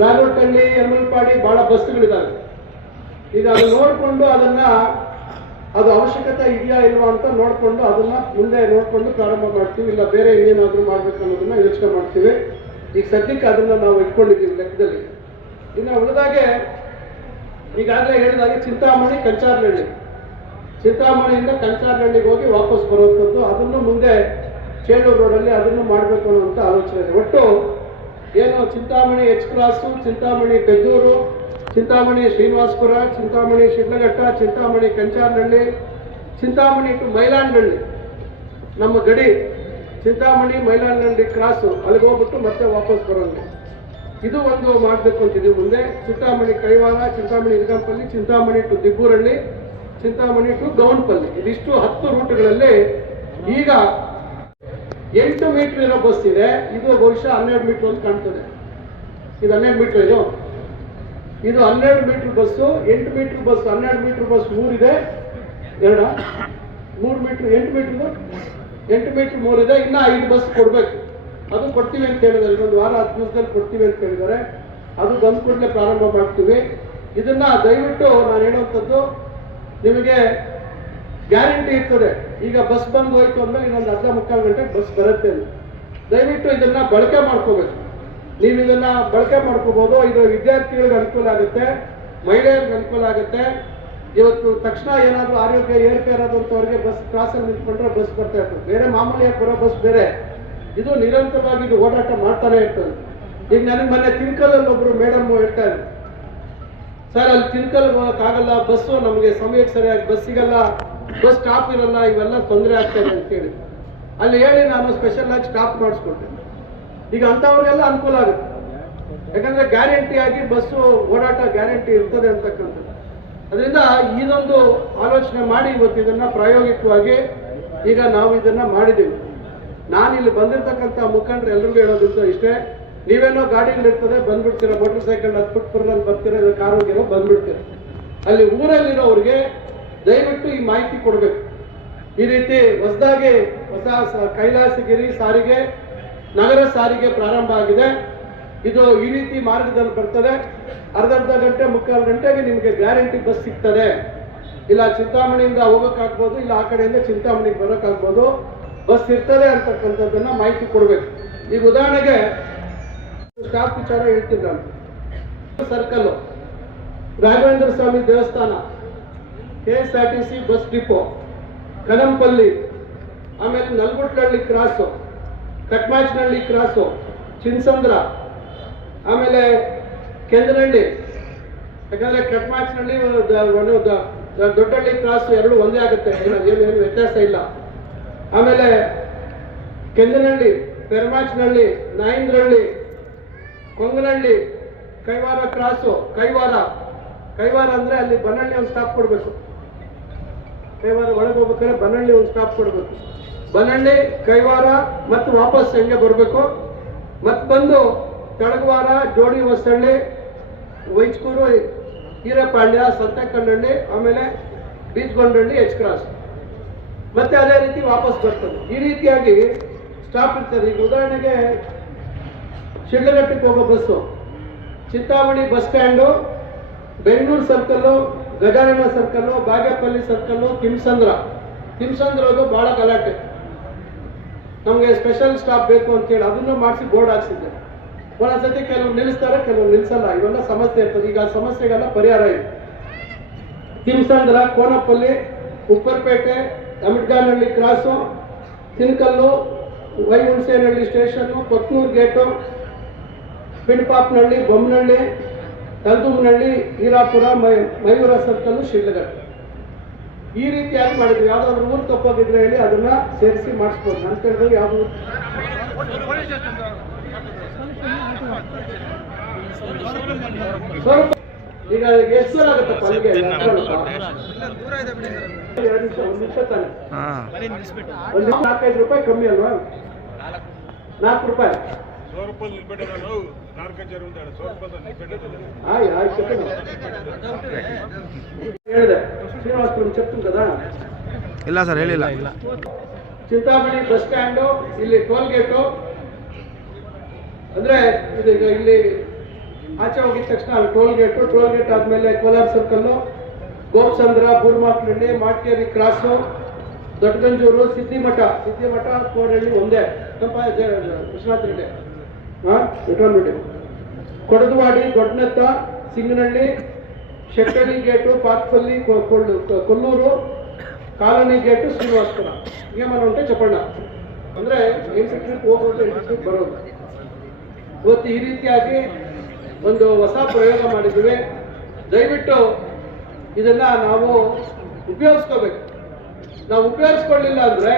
ರಾಗೋಟಹಳ್ಳಿ, ಯಮಲ್ಪಾಡಿ ಬಹಳ ಬಸ್ಗಳಿದ್ದಾವೆ. ಈಗ ಅದು ನೋಡಿಕೊಂಡು ಅದನ್ನ ಅದು ಅವಶ್ಯಕತೆ ಇದೆಯಾ ಇಲ್ವಾ ಅಂತ ನೋಡಿಕೊಂಡು ಅದನ್ನ ಮುಂದೆ ನೋಡಿಕೊಂಡು ಪ್ರಾರಂಭ ಮಾಡ್ತೀವಿ. ಇಲ್ಲ ಬೇರೆ ಏನಾದರೂ ಮಾಡ್ಬೇಕು ಅನ್ನೋದನ್ನ ಯೋಚನೆ ಮಾಡ್ತೀವಿ. ಈಗ ಸದ್ಯಕ್ಕೆ ಅದನ್ನ ನಾವು ಇಟ್ಕೊಂಡಿದ್ದೀವಿ ಲೆಕ್ಕದಲ್ಲಿ. ಇನ್ನು ಉಳಿದಾಗೆ ಈಗಾಗಲೇ ಹೇಳಿದಾಗೆ ಚಿಂತಾಮಣಿ, ಕಂಚಾರನಹಳ್ಳಿ, ಚಿಂತಾಮಣಿಯಿಂದ ಕಂಚಾರನಹಳ್ಳಿಗೆ ಹೋಗಿ ವಾಪಸ್ ಬರುವಂಥದ್ದು, ಅದನ್ನು ಮುಂದೆ ಚೇಳೂರು ರೋಡಲ್ಲಿ ಅದನ್ನು ಮಾಡಬೇಕು ಅನ್ನುವಂಥ ಆಲೋಚನೆ ಇದೆ. ಒಟ್ಟು ಏನು Chintamani H cross, Chintamani Beddur, Chintamani Srinivaspur, Chintamani Sidlaghatta, Chintamani Kancharanahalli, Chintamani to Mylanahalli ನಮ್ಮ ಗಡಿ, ಚಿಂತಾಮಣಿ ಮೈಲಾನಹಳ್ಳಿ ಕ್ರಾಸು ಅಲ್ಲಿಗೆ ಹೋಗ್ಬಿಟ್ಟು ಮತ್ತೆ ವಾಪಸ್ ಬರೋಂಗೆ ಇದು ಒಂದು ಮಾಡಬೇಕು ಅಂತಿದ್ದೀವಿ. ಮುಂದೆ ಚಿಂತಾಮಣಿ ಕೈವಾರ, ಚಿಂತಾಮಣಿ ಇರಗಂಪಲ್ಲಿ, ಚಿಂತಾಮಣಿ ಟು ದಿಬ್ಬೂರಹಳ್ಳಿ, ಚಿಂತಾಮಣಿ ಟು ಗೌನ್ಪಲ್ಲಿ, ಇದಿಷ್ಟು 10 ರೂಟ್ಗಳಲ್ಲಿ ಈಗ 8 ಮೀಟರ್ ಇರೋ ಬಸ್ ಇದೆ. ಇದು ಬಹುಶಃ 12 ಮೀಟರ್ ಅಂತ ಕಾಣ್ತದೆ. ಇದು 12 ಮೀಟರ್, ಇದು 12 metre bus, 8 metre bus, 12 metre bus 3 ಇದೆ, 3 ಮೀಟರ್, 8 ಮೀಟರ್ 3 ಇದೆ. ಇನ್ನ 5 ಬಸ್ ಕೊಡ್ಬೇಕು. ಅದು ಕೊಡ್ತೀವಿ ಅಂತ ಹೇಳಿದ್ದಾರೆ, ಇನ್ನೊಂದು ವಾರ 10 ದಿವಸದಲ್ಲಿ ಕೊಡ್ತೀವಿ ಅಂತ ಹೇಳಿದ್ದಾರೆ. ಅದು ಬಂದ ಕೂಡಲೇ ಪ್ರಾರಂಭ ಮಾಡ್ತೀವಿ. ಇದನ್ನ ದಯವಿಟ್ಟು ನಾನು ಹೇಳುವಂಥದ್ದು ನಿಮಗೆ ಗ್ಯಾರಂಟಿ ಇರ್ತದೆ. ಈಗ ಬಸ್ ಬಂದು ಹೋಯ್ತು ಅಂದ್ಮೇಲೆ ಇನ್ನೊಂದು 15-ಮುಕ್ಕಾಲು ಗಂಟೆಗೆ ಬಸ್ ಬರುತ್ತೆ ಅಂತ. ದಯವಿಟ್ಟು ಇದನ್ನ ಬಳಕೆ ಮಾಡ್ಕೋಬೇಕು. ನೀವು ಇದನ್ನ ಬಳಕೆ ಮಾಡ್ಕೋಬಹುದು. ಇದು ವಿದ್ಯಾರ್ಥಿಗಳಿಗೆ ಅನುಕೂಲ ಆಗುತ್ತೆ, ಮಹಿಳೆಯರಿಗೆ ಅನುಕೂಲ ಆಗುತ್ತೆ. ಇವತ್ತು ತಕ್ಷಣ ಏನಾದರೂ ಆರೋಗ್ಯ ಏರ್ಪೇರಾದಂಥವ್ರಿಗೆ ಬಸ್ ಕ್ರಾಸಲ್ಲಿ ನಿಂತ್ಕೊಂಡ್ರೆ ಬಸ್ ಬರ್ತಾ ಇರ್ತದೆ. ಬೇರೆ ಮಾಮೂಲಿಯಾಗಿ ಬರೋ ಬಸ್ ಬೇರೆ, ಇದು ನಿರಂತರವಾಗಿ ಇದು ಓಡಾಟ ಮಾಡ್ತಾನೆ ಇರ್ತದೆ. ಈಗ ನನಗೆ ಮೊನ್ನೆ ತಿನ್ಕಲಲ್ಲಿ ಒಬ್ರು ಮೇಡಮ್ ಹೇಳ್ತಾ ಇದ್ರು, ಸರ್ ಅಲ್ಲಿ ತಿನ್ಕಲ್ಗೆ ಹೋಗೋಕ್ಕಾಗಲ್ಲ, ಬಸ್ಸು ನಮಗೆ ಸಮಯಕ್ಕೆ ಸರಿಯಾಗಿ ಬಸ್ ಸಿಗಲ್ಲ, ಬಸ್ ಸ್ಟಾಪ್ ಇರಲ್ಲ, ಇವೆಲ್ಲ ತೊಂದರೆ ಆಗ್ತದೆ ಅಂತ ಹೇಳಿ ಅಲ್ಲಿ ಹೇಳಿ ನಾನು ಸ್ಪೆಷಲ್ ಆಗಿ ಸ್ಟಾಪ್ ಮಾಡಿಸ್ಕೊಟ್ಟೆ. ಈಗ ಅಂಥವ್ರಿಗೆಲ್ಲ ಅನುಕೂಲ ಆಗುತ್ತೆ. ಯಾಕಂದ್ರೆ ಗ್ಯಾರಂಟಿಯಾಗಿ ಬಸ್ಸು ಓಡಾಟ ಗ್ಯಾರಂಟಿ ಇರ್ತದೆ ಅಂತಕ್ಕಂಥದ್ದು. ಅದರಿಂದ ಇದೊಂದು ಆಲೋಚನೆ ಮಾಡಿ ಇವತ್ತು ಇದನ್ನ ಪ್ರಾಯೋಗಿಕವಾಗಿ ಈಗ ನಾವು ಇದನ್ನ ಮಾಡಿದ್ದೀವಿ. ನಾನು ಇಲ್ಲಿ ಬಂದಿರ್ತಕ್ಕಂಥ ಮುಖಂಡರು ಎಲ್ರಿಗೂ ಹೇಳೋದಿತ್ತು ಇಷ್ಟೇ, ನೀವೇನೋ ಗಾಡಿಗಳಿರ್ತದೆ ಬಂದ್ಬಿಡ್ತೀರ, ಮೋಟರ್ ಸೈಕಲ್ 10 ಫುಟ್ ಪರ್ನಲ್ಲಿ ಬರ್ತೀರ, ಕಾರ್ ಹೋಗಿರೋ ಬಂದ್ಬಿಡ್ತೀರ. ಅಲ್ಲಿ ಊರಲ್ಲಿರೋರಿಗೆ ದಯವಿಟ್ಟು ಈ ಮಾಹಿತಿ ಕೊಡಬೇಕು. ಈ ರೀತಿ ಹೊಸದಾಗಿ ಹೊಸ ಕೈಲಾಸಗಿರಿ ಸಾರಿಗೆ, ನಗರ ಸಾರಿಗೆ ಪ್ರಾರಂಭ ಆಗಿದೆ. ಇದು ಈ ರೀತಿ ಮಾರ್ಗದಲ್ಲಿ ಬರ್ತದೆ. ಅರ್ಧ ಗಂಟೆ 3/4 ಗಂಟೆಗೆ ನಿಮಗೆ ಗ್ಯಾರಂಟಿ ಬಸ್ ಸಿಗ್ತದೆ. ಇಲ್ಲ ಚಿಂತಾಮಣಿಯಿಂದ ಹೋಗೋಕ್ಕಾಗ್ಬೋದು, ಇಲ್ಲ ಆ ಕಡೆಯಿಂದ ಚಿಂತಾಮಣಿಗೆ ಬರೋಕ್ಕಾಗ್ಬೋದು, ಬಸ್ ಇರ್ತದೆ ಅಂತಕ್ಕಂಥದ್ದನ್ನ ಮಾಹಿತಿ ಕೊಡಬೇಕು. ಈಗ ಉದಾಹರಣೆಗೆ ಸ್ಟಾಪ್ ವಿಚಾರ ಹೇಳ್ತೀನಿ ನಾನು. ಸರ್ಕಲ್, ರಾಘವೇಂದ್ರ ಸ್ವಾಮಿ ದೇವಸ್ಥಾನ, KSRTC ಬಸ್ ಡಿಪೋ, ಕನಂಪಲ್ಲಿ, ಆಮೇಲೆ ನಲ್ಗುಟ್ಲಹಳ್ಳಿ ಕ್ರಾಸು, ಕಟ್ಮಾಚನಹಳ್ಳಿ ಕ್ರಾಸು, ಚಿನ್ಸಂದ್ರ, ಆಮೇಲೆ ಕೆಂದನಹಳ್ಳಿ. ಯಾಕಂದ್ರೆ ಕಟ್ಮಾಚನಹಳ್ಳಿ ದೊಡ್ಡಹಳ್ಳಿ ಕ್ರಾಸ್ ಎರಡು ಒಂದೇ ಆಗುತ್ತೆ, ಏನು ವ್ಯತ್ಯಾಸ ಇಲ್ಲ. ಆಮೇಲೆ ಕೆಂದನಹಳ್ಳಿ, ಪೆರ್ಮಾಚನಹಳ್ಳಿ, ನಾಯಿಂದ್ರಹಳ್ಳಿ, ಕೊಂಗನಹಳ್ಳಿ, ಕೈವಾರ ಕ್ರಾಸು, ಕೈವಾರ ಅಂದ್ರೆ ಅಲ್ಲಿ ಬನ್ನಹಳ್ಳಿ ಒಂದು ಸ್ಟಾಪ್ ಕೊಡಬೇಕು. ಕೈವಾರ ಒಳಗೆ ಹೋಗ್ಬೇಕಾದ್ರೆ ಬನ್ನಹಳ್ಳಿ ಒಂದು ಸ್ಟಾಪ್ ಕೊಡಬೇಕು. ಬನ್ನಹಳ್ಳಿ, ಕೈವಾರ ಮತ್ತು ವಾಪಸ್ ಹೆಂಗೆ ಬರಬೇಕು. ಮತ್ತೆ ಬಂದು ತಳಗವಾರ, ಜೋಡಿ ಹೊಸಹಳ್ಳಿ, ವೈಚ್ಕೂರು, ಹಿರೇಪಾಳ್ಯ, ಸಂತೆಕಲ್ಲಹಳ್ಳಿ, ಆಮೇಲೆ ಬೀಚ್ಗೊಂಡಹಳ್ಳಿ, ಎಚ್ ಕ್ರಾಸ್. ಮತ್ತೆ ಅದೇ ರೀತಿ ವಾಪಸ್ ಬರ್ತದೆ. ಈ ರೀತಿಯಾಗಿ ಸ್ಟಾಪ್ ಇರ್ತದೆ. ಈಗ ಉದಾಹರಣೆಗೆ ಶಿಡ್ಲಘಟ್ಟಕ್ಕೆ ಹೋಗೋ bus, Chintamani bus stand, Bengaluru circle, Gajanana circle, Bagepalli circle, ತಿಮ್ಸಂದ್ರದು ಬಹಳ ಗಲಾಟೆ. ನಮಗೆ ಸ್ಪೆಷಲ್ ಸ್ಟಾಪ್ ಬೇಕು ಅಂತೇಳಿ ಅದನ್ನು ಮಾಡಿಸಿ ಬೋರ್ಡ್ ಹಾಕ್ಸಿದ್ದೆ. ಒಂದೊಂದ್ಸತಿ ಕೆಲವರು ನಿಲ್ಲಿಸ್ತಾರೆ, ಕೆಲವರು ನಿಲ್ಲಿಸಲ್ಲ. ಇವೆಲ್ಲ ಸಮಸ್ಯೆ ಇರ್ತದೆ. ಈಗ ಆ ಸಮಸ್ಯೆಗೆಲ್ಲ ಪರಿಹಾರ ಇದೆ. Thimsandra, Konapalli, Upparpete, Amitganahalli cross, Tinkal, Vaihunasenahalli station, Kothnur gate, Pindpapanahalli, Bommanahalli, Taldumnahalli, Hirapura, Mayura circle, Sidlaghatta. ಈ ರೀತಿಯಾಗಿ ಮಾಡಿದ್ವಿ. ಯಾವ್ದಾದ್ರು ಊರು ತಪ್ಪೋಗಿದ್ರೆ ಹೇಳಿ ಅದನ್ನ ಸೇರಿಸಿ ಮಾಡಿಸ್ಬೋದು. ನಾನು ಕೇಳಿದ್ರೆ ಯಾವ್ದು ಈಗ ಎಷ್ಟು ಆಗುತ್ತಪ್ಪ ಅಲ್ಲಿಗೆ? 2 ನಿಮಿಷ, 1 ನಿಮಿಷ ತಾನೆ. 4-5 ರೂಪಾಯಿ ಕಮ್ಮಿ ಅಲ್ವಾ? 4 ರೂಪಾಯಿ. ಹೇಳಿದೆ ಶ್ರೀನಿವಾಸಪುರ చెప్తుంది కదా. ಇಲ್ಲ ಸರ್, ಹೇಳಿಲ್ಲ. ಚಿಂತಾಮಣಿ ಬಸ್ ಸ್ಟ್ಯಾಂಡು, ಇಲ್ಲಿ ಟೋಲ್ ಗೇಟು, ಅಂದ್ರೆ ಇದೀಗ ಇಲ್ಲಿ ಆಚೆ ಹೋಗಿದ ತಕ್ಷಣ ಅಲ್ಲಿ ಟೋಲ್ ಗೇಟ್ ಆದ್ಮೇಲೆ ಕೋಲಾರ ಸರ್ಕಲ್ಲು, ಗೋಪ್ಸಂದ್ರ, ಬೂರ್ಮಾಕ್ನಹಳ್ಳಿ, ಮಾಟ್ಕೇರಿ ಕ್ರಾಸು, ದೊಡ್ಡಗಂಜೂರು, ಸಿದ್ದಿಮಠ, ಕೋಡಹಳ್ಳಿ ಒಂದೇ, ವಿಶ್ವನಾಥ ರೆಡ್ಡಿ, ಇಟ್ಕೊಂಡ್ಬಿಟ್ಟು, Kodadavadi, Doddanetta, Singanahalli, Shettahalli gate, Pathpalli, Kollur, colony gate, Srinivaspur. ನಿಯಮನ ಉಂಟೆ ಚಪ್ಪಣ್ಣ ಅಂದ್ರೆ ಎನ್ಸಿಟ್ರಿಕ್ ಹೋಗೋದು, ಎನ್ಸಿಟ್ರಿಕ್ ಬರೋದು. ಇವತ್ತು ಈ ರೀತಿಯಾಗಿ ಒಂದು ಹೊಸ ಪ್ರಯೋಗ ಮಾಡಿದ್ದೀವಿ. ದಯವಿಟ್ಟು ಇದನ್ನ ನಾವು ಉಪಯೋಗಿಸ್ಕೋಬೇಕು. ನಾವು ಉಪಯೋಗಿಸ್ಕೊಳ್ಳಿಲ್ಲ ಅಂದ್ರೆ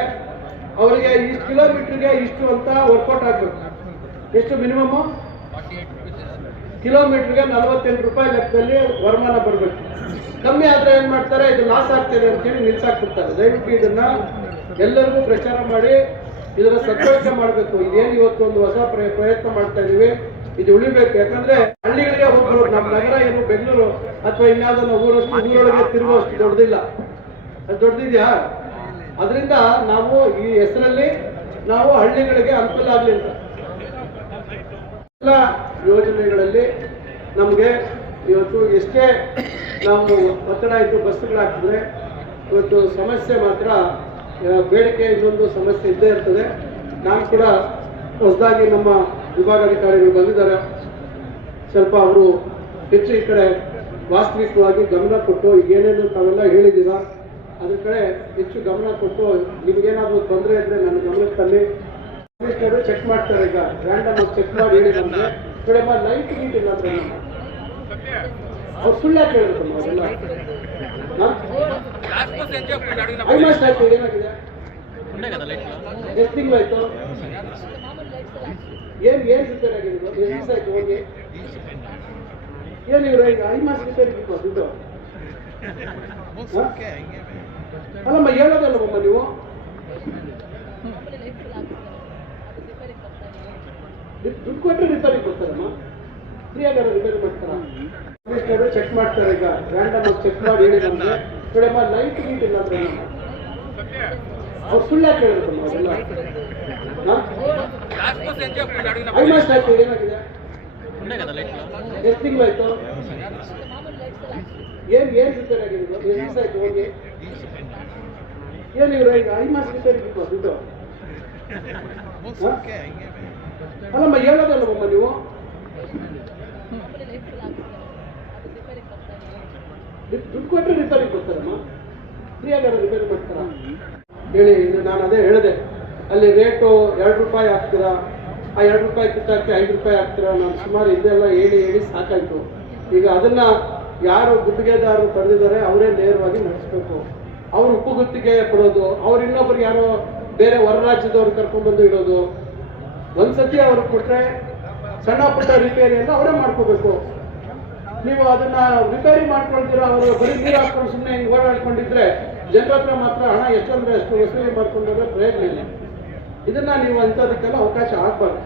ಅವರಿಗೆ ಈ ಕಿಲೋಮೀಟರ್ಗೆ ಇಷ್ಟು ಅಂತ ವರ್ಕೌಟ್ ಆಗ್ಬೇಕು. ಎಷ್ಟು ಮಿನಿಮಮ್? ಕಿಲೋಮೀಟರ್ಗೆ 48 ರೂಪಾಯಿ ಲೆಕ್ಕದಲ್ಲಿ ವರಮಾನ ಬರಬೇಕು. ಕಮ್ಮಿ ಆದ್ರೆ ಏನ್ ಮಾಡ್ತಾರೆ, ಇದು ಲಾಸ್ ಆಗ್ತದೆ ಅಂತೇಳಿ ನಿಲ್ಸಾಕ್ಬಿಡ್ತಾರೆ. ದಯವಿಟ್ಟು ಇದನ್ನ ಎಲ್ಲರಿಗೂ ಪ್ರಚಾರ ಮಾಡಿ ಇದರ ಸದ್ಬಳಕೆ ಮಾಡಬೇಕು. ಇದೇನು ಇವತ್ತು ಒಂದು ಹೊಸ ಪ್ರಯತ್ನ ಮಾಡ್ತಾ ಇದೀವಿ, ಇದು ಉಳಿಬೇಕು. ಯಾಕಂದ್ರೆ ಹಳ್ಳಿಗಳಿಗೆ ಹೋಗ್ಬರೋದು, ನಮ್ಮ ನಗರ ಏನು ಬೆಂಗಳೂರು ಅಥವಾ ಇನ್ಯಾವುದೋ ಊರೊಳಗೆ ತಿರುಗುವಷ್ಟು ದೊಡ್ಡದಿಲ್ಲ. ಅದು ದೊಡ್ಡದಿದೆಯಾ? ಅದರಿಂದ ನಾವು ಈ ಹೆಸರಲ್ಲಿ ನಾವು ಹಳ್ಳಿಗಳಿಗೆ ಅನುಕೂಲ ಆಗಲಿ ಅಂತ ಎಲ್ಲ ಯೋಜನೆಗಳಲ್ಲಿ ನಮಗೆ ಇವತ್ತು ಎಷ್ಟೇ ನಾವು ಒತ್ತಡ ಆಯಿತು ಬಸ್ಸುಗಳಾಗ್ತಿದ್ರೆ ಇವತ್ತು ಸಮಸ್ಯೆ ಮಾತ್ರ ಬೇಡಿಕೆ ಇನ್ನೊಂದು ಸಮಸ್ಯೆ ಇದ್ದೇ ಇರ್ತದೆ. ನಾನು ಕೂಡ ಹೊಸದಾಗಿ ನಮ್ಮ ವಿಭಾಗಾಧಿಕಾರಿಗಳು ಬಂದಿದ್ದಾರೆ. ಸ್ವಲ್ಪ ಅವರು ಹೆಚ್ಚು ಈ ಕಡೆ ವಾಸ್ತವಿಕವಾಗಿ ಗಮನ ಕೊಟ್ಟು ಈಗೇನೇನು ತಾವೆಲ್ಲ ಹೇಳಿದ್ದೀರಾ ಅದ್ರ ಕಡೆ ಹೆಚ್ಚು ಗಮನ ಕೊಟ್ಟು ನಿಮ್ಗೇನಾದರೂ ತೊಂದರೆ ಇದ್ರೆ ನನ್ನ ಗಮನಕ್ಕೆ ತನ್ನಿ. ಚೆಕ್ ಮಾಡ್ತಾರೆ. ಈಗ ರ್ಯಾಂಡಮ್ ಚೆಕ್ ಮಾಡಿ ಹೇಳಿ ನಮಗೆ ಕಡೆಮ್ಮ ಲೈಟ್ ಗೀಟ್ ಇಲ್ಲ ಅಂದ್ರೆ ಅವ್ರು ಸುಳ್ಳು ಯಾಕೆ ಹೇಳಿದ್ರು ಅದೆಲ್ಲ? ಆಲ್ಮೋಸ್ಟ್ ಆಯ್ತು. ಏನಾಗಿದೆ? ಎಷ್ಟು ತಿಂಗಳಾಯ್ತು? ಏನ್ ರಿಪೇರ್ ಆಗಿದೆ? ಎಷ್ಟು ದಿವಸ ಆಯ್ತು ಹೋಗಿ? ಏನಿವ್ರ ಈಗ 5 ಮಾಸ ರಿಪೇರ್ ಇತ್ತು ದುಡ್ಡು? ಅಲ್ಲಮ್ಮ ಹೇಳೋದಲ್ಲಮ್ಮ ನೀವು. ದುಡ್ಡು ಕೊಟ್ಟರೆ ರಿಪೇರಿಗೆ ಕೊಡ್ತಾರಮ್ಮ, ಫ್ರೀಯಾಗ ರಿಪೇರಿ ಮಾಡ್ತಾರ. ಚೆಕ್ ಮಾಡ್ತಾರೆ. ಈಗ ರ್ಯಾಂಡಮ್ ಚೆಕ್ ಮಾಡಿ ಹೇಳಿ ನಮಗೆ ಕಡೆಮ್ಮ ಲೈಟ್ ಗೀಟ್ ಇಲ್ಲ ಅಂದ್ರೆ ಅವ್ರು ಸುಳ್ಳು ಯಾಕೆ ಹೇಳಿದ್ರು ಅದೆಲ್ಲ? ಆಲ್ಮೋಸ್ಟ್ ಆಯ್ತು. ಏನಾಗಿದೆ? ಎಷ್ಟು ತಿಂಗಳಾಯ್ತು? ಏನ್ ರಿಪೇರ್ ಆಗಿದೆ? ಎಷ್ಟು ದಿವಸ ಆಯ್ತು ಹೋಗಿ? ಏನಿವ್ರ ಈಗ 5 ಮಾಸ ರಿಪೇರಿ ಇತ್ತು ದುಡ್ಡು? ಅಲ್ಲಮ್ಮ ಹೇಳೋದಲ್ಲಮ್ಮ ನೀವು. ದುಡ್ಡು ಕೊಟ್ಟರೆ ರಿಪೇರಿಗೆ ಕೊಡ್ತಾರಮ್ಮ, ಫ್ರೀಯಾಗ ರಿಪೇರಿ ಮಾಡ್ತಾರ ಹೇಳಿ. ನಾನು ಅದೇ ಹೇಳಿದೆ, ಅಲ್ಲಿ ರೇಟು 2 ರೂಪಾಯಿ ಹಾಕ್ತೀರಾ, ಆ 2 ರೂಪಾಯಿ ಕಿತ್ತಾಕಿ 5 ರೂಪಾಯಿ ಹಾಕ್ತೀರಾ. ನಾನು ಸುಮಾರು ಇದೆಲ್ಲ ಹೇಳಿ ಸಾಕಾಯ್ತು. ಈಗ ಅದನ್ನ ಯಾರು ಗುತ್ತಿಗೆದಾರರು ಪಡೆದಿದ್ದಾರೆ ಅವರೇ ನೇರವಾಗಿ ನಡೆಸಬೇಕು. ಅವ್ರು ಉಪ್ಪು ಗುತ್ತಿಗೆ ಕೊಡೋದು, ಅವ್ರು ಇನ್ನೊಬ್ರಿಗೆ ಯಾರೋ ಬೇರೆ ಹೊರ ರಾಜ್ಯದವ್ರು ಕರ್ಕೊಂಡ್ಬಂದು ಇಡೋದು, ಒಂದ್ಸತಿ ಅವ್ರಿಗೆ ಕೊಟ್ರೆ ಸಣ್ಣ ಪುಟ್ಟ ರಿಪೇರಿಯನ್ನು ಅವರೇ ಮಾಡ್ಕೋಬೇಕು. ನೀವು ಅದನ್ನ ರಿಪೇರಿ ಮಾಡ್ಕೊಳ್ತೀರಾ, ಅವರು ಬರೀ ನೀರು ಹಾಕೊಂಡು ಸುಮ್ಮನೆ ಹಿಂಗೆ ಓಡಾಡ್ಕೊಂಡಿದ್ರೆ ಜನರ ಹತ್ರ ಮಾತ್ರ ಹಣ ಎಷ್ಟಂದ್ರೆ ಅಷ್ಟು ವಸೂಲಿ ಮಾಡ್ಕೊಂಡ್ರೆ ಪ್ರಯೋಜನ ಇಲ್ಲ. ಇದನ್ನ ನೀವು ಅಂಥದಕ್ಕೆಲ್ಲ ಅವಕಾಶ ಆಗಬಾರ್ದು.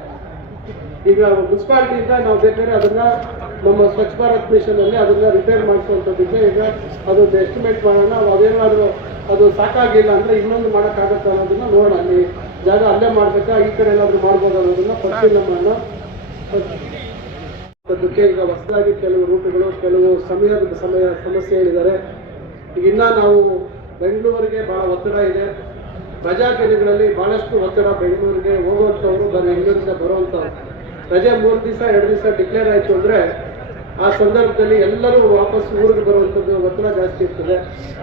ಈಗ ಮುನ್ಸಿಪಾಲಿಟಿಯಿಂದ ನಾವು ಬೇಕಾದ್ರೆ ಅದನ್ನ ನಮ್ಮ ಸ್ವಚ್ಛ ಭಾರತ್ ಮಿಷನ್ ಅಲ್ಲಿ ಅದನ್ನ ರಿಪೇರ್ ಮಾಡಿಸುವಂಥದ್ದಿದೆ. ಈಗ ಅದೊಂದು ಎಸ್ಟಿಮೇಟ್ ಮಾಡೋಣ, ಅದೇನಾದ್ರು ಅದು ಸಾಕಾಗಿಲ್ಲ ಅಂದ್ರೆ ಇನ್ನೊಂದು ಮಾಡೋಕ್ಕಾಗತ್ತೆ ಅನ್ನೋದನ್ನ ನೋಡೋಣ. ಅಲ್ಲಿ ಜಾಗ ಅಲ್ಲೇ ಮಾಡ್ಬೇಕಾ, ಈ ಕಡೆ ಏನಾದ್ರು ಮಾಡ್ಬೋದು ಅನ್ನೋದನ್ನ ಪರಿಶೀಲನೆ ಮಾಡೋಣ. ಅದಕ್ಕೆ ಈಗ ಹೊಸದಾಗಿ ಕೆಲವು ರೂಟುಗಳು, ಕೆಲವು ಸಮಸ್ಯೆ ಹೇಳಿದ್ದಾರೆ. ಈಗ ಇನ್ನ ನಾವು ಬೆಂಗಳೂರಿಗೆ ಬಹಳ ಒತ್ತಡ ಇದೆ. ರಜಾ ದಿನಗಳಲ್ಲಿ ಬಹಳಷ್ಟು ಒತ್ತಡ. ಬೆಂಗಳೂರಿಗೆ ಹೋಗುವಂಥವ್ರು ಬೆಂಗಳೂರಿಂದ ಬರುವಂಥವ್ರು ರಜೆ 3 ದಿವಸ 2 ದಿವಸ ಡಿಕ್ಲೇರ್ ಆಯಿತು ಅಂದರೆ ಆ ಸಂದರ್ಭದಲ್ಲಿ ಎಲ್ಲರೂ ವಾಪಸ್ ಊರಿಗೆ ಬರುವಂಥದ್ದು ಒತ್ತಡ ಜಾಸ್ತಿ ಇರ್ತದೆ.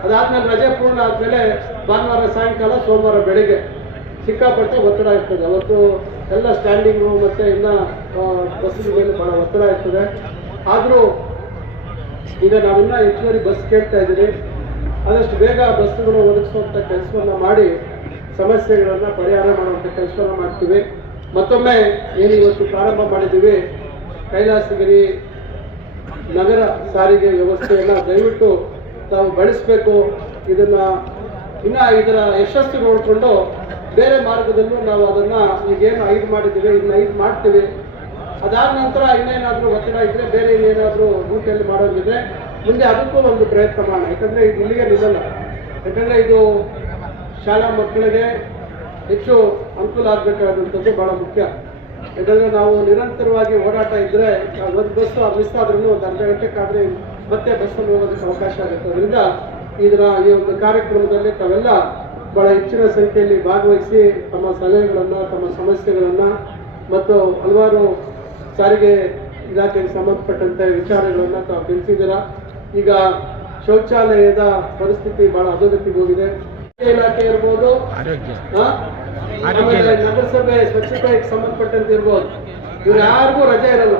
ಅದಾದ್ಮೇಲೆ ರಜೆ ಪೂರ್ಣ ಆದಮೇಲೆ ಭಾನುವಾರ ಸಾಯಂಕಾಲ ಸೋಮವಾರ ಬೆಳಿಗ್ಗೆ ಸಿಕ್ಕಾಪಟ್ಟೆ ಒತ್ತಡ ಇರ್ತದೆ. ಅವತ್ತು ಎಲ್ಲ ಸ್ಟ್ಯಾಂಡಿಂಗು ಮತ್ತು ಇನ್ನು ಬಸ್ಸಿನ ಮೇಲೆ ಭಾಳ ಒತ್ತಡ ಇರ್ತದೆ. ಆದರೂ ಈಗ ನಾವಿನ್ನ ಹೆಚ್ಚುವರಿ ಬಸ್ ಕೇಳ್ತಾ ಇದ್ದೀವಿ. ಆದಷ್ಟು ಬೇಗ ಬಸ್ಸುಗಳು ಒದಗಿಸುವಂಥ ಕೆಲಸವನ್ನು ಮಾಡಿ ಸಮಸ್ಯೆಗಳನ್ನು ಪರಿಹಾರ ಮಾಡುವಂಥ ಕೆಲಸವನ್ನು ಮಾಡ್ತೀವಿ. ಮತ್ತೊಮ್ಮೆ ಏನು ಇವತ್ತು ಪ್ರಾರಂಭ ಮಾಡಿದ್ದೀವಿ, ಕೈಲಾಸಗಿರಿ ನಗರ ಸಾರಿಗೆ ವ್ಯವಸ್ಥೆಯನ್ನು ದಯವಿಟ್ಟು ತಾವು ಬಳಸಬೇಕು. ಇದರ ಯಶಸ್ಸು ನೋಡಿಕೊಂಡು ಬೇರೆ ಮಾರ್ಗದಲ್ಲೂ ನಾವು ಅದನ್ನು ಈಗೇನು 5 ಮಾಡಿದ್ದೀವಿ, ಇನ್ನು 5 ಮಾಡ್ತೀವಿ. ಅದಾದ ನಂತರ ಇನ್ನೇನಾದರೂ ಒತ್ತಡ ಇದ್ದರೆ ಬೇರೆ ಇನ್ನೇನಾದರೂ ರೂಟಲ್ಲಿ ಮಾಡೋದಿದ್ರೆ ಮುಂದೆ ಅದಕ್ಕೂ ಒಂದು ಪ್ರಯತ್ನ ಮಾಡೋಣ. ಯಾಕಂದರೆ ಇದು ಇಲ್ಲಿಗೆ ನಿಲ್ಲಲ್ಲ. ಯಾಕಂದರೆ ಇದು ಶಾಲಾ ಮಕ್ಕಳಿಗೆ ಹೆಚ್ಚು ಅನುಕೂಲ ಆಗಬೇಕಾದಂಥದ್ದು ಭಾಳ ಮುಖ್ಯ. ಯಾಕಂದರೆ ನಾವು ನಿರಂತರವಾಗಿ ಓಡಾಟ ಇದ್ದರೆ ಒಂದು ಬಸ್ಸು ಮಿಸ್ ಆದ್ರೂ ಒಂದು ಅರ್ಧ ಗಂಟೆಗಾದರೆ ಮತ್ತೆ ಬಸ್ಸಲ್ಲಿ ಹೋಗೋದಕ್ಕೆ ಅವಕಾಶ ಆಗುತ್ತೆ. ಅದರಿಂದ ಈ ಒಂದು ಕಾರ್ಯಕ್ರಮದಲ್ಲಿ ತಾವೆಲ್ಲ ಭಾಳ ಹೆಚ್ಚಿನ ಸಂಖ್ಯೆಯಲ್ಲಿ ಭಾಗವಹಿಸಿ ತಮ್ಮ ಸಲಹೆಗಳನ್ನು, ತಮ್ಮ ಸಮಸ್ಯೆಗಳನ್ನು ಮತ್ತು ಹಲವಾರು ಸಾರಿಗೆ ಇಲಾಖೆಗೆ ಸಂಬಂಧಪಟ್ಟಂತೆ ವಿಚಾರಗಳನ್ನು ತಾವು ತಿಳಿಸಿದ್ದೀರಾ. ಈಗ ಶೌಚಾಲಯದ ಪರಿಸ್ಥಿತಿ ಬಹಳ ಅಧೋಗತಿಗೆ ಹೋಗಿದೆ. ಇಲಾಖೆ ಇರ್ಬೋದು, ಆಮೇಲೆ ನಗರಸಭೆ ಸ್ವಚ್ಛತೆಗೆ ಸಂಬಂಧಪಟ್ಟಂತೆ ಇರ್ಬೋದು, ಇವ್ರು ಯಾರಿಗೂ ರಜೆ ಇರಲ್ಲ.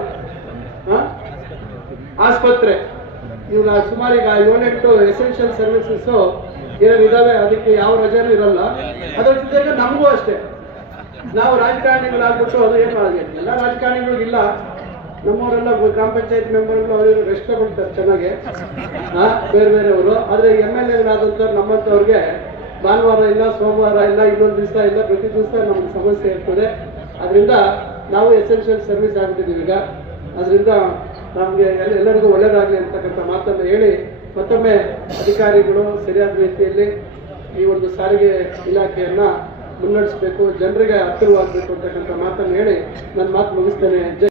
ಆಸ್ಪತ್ರೆ ಇವ್ರ ಸುಮಾರು ಈಗ 7-8 ಎಸೆನ್ಷಿಯಲ್ ಸರ್ವಿಸಸ್ ಏನಿದಾವೆ, ಅದಕ್ಕೆ ಯಾವ ರಜೆನೂ ಇರಲ್ಲ. ಅದ್ರ ಜೊತೆಗೆ ನಮಗೂ ಅಷ್ಟೇ, ನಾವು ರಾಜಕಾರಣಿಗಳಾಗ್ಬಿಟ್ಟು ಅದು ಏನು ಆಗಿದೆ. ಎಲ್ಲ ರಾಜಕಾರಣಿಗಳಿಗಿಲ್ಲ, ನಮ್ಮವರೆಲ್ಲ ಗ್ರಾಮ ಪಂಚಾಯತ್ ಮೆಂಬರ್ಗಳು ಅವರು ರೆಸ್ಟ್ ತಗೊಳ್ತಾರೆ ಚೆನ್ನಾಗಿ, ಬೇರೆ ಬೇರೆಯವರು. ಆದರೆ MLAಗಳಾದಂಥವ್ರು ನಮ್ಮಂಥವ್ರಿಗೆ ಭಾನುವಾರ ಇಲ್ಲ, ಸೋಮವಾರ ಇಲ್ಲ, ಇನ್ನೊಂದು ದಿವಸ ಇಲ್ಲ, ಪ್ರತಿ ದಿವಸ ನಮ್ಗೆ ಸಮಸ್ಯೆ ಇರ್ತದೆ. ಅದರಿಂದ ನಾವು ಎಸೆನ್ಷಿಯಲ್ ಸರ್ವಿಸ್ ಆಗ್ಬಿಟ್ಟಿದ್ದೀವಿ ಈಗ. ಅದರಿಂದ ನಮಗೆ ಎಲ್ಲರಿಗೂ ಒಳ್ಳೆಯದಾಗಲಿ ಅಂತಕ್ಕಂಥ ಮಾತನ್ನು ಹೇಳಿ ಮತ್ತೊಮ್ಮೆ ಅಧಿಕಾರಿಗಳು ಸರಿಯಾದ ರೀತಿಯಲ್ಲಿ ಈ ಒಂದು ಸಾರಿಗೆ ಇಲಾಖೆಯನ್ನು ಮುನ್ನಡೆಸಬೇಕು, ಜನರಿಗೆ ಹತ್ತಿರವಾಗಬೇಕು ಅಂತಕ್ಕಂಥ ಮಾತನ್ನು ಹೇಳಿ ನನ್ನ ಮಾತು ಮುಗಿಸ್ತೇನೆ.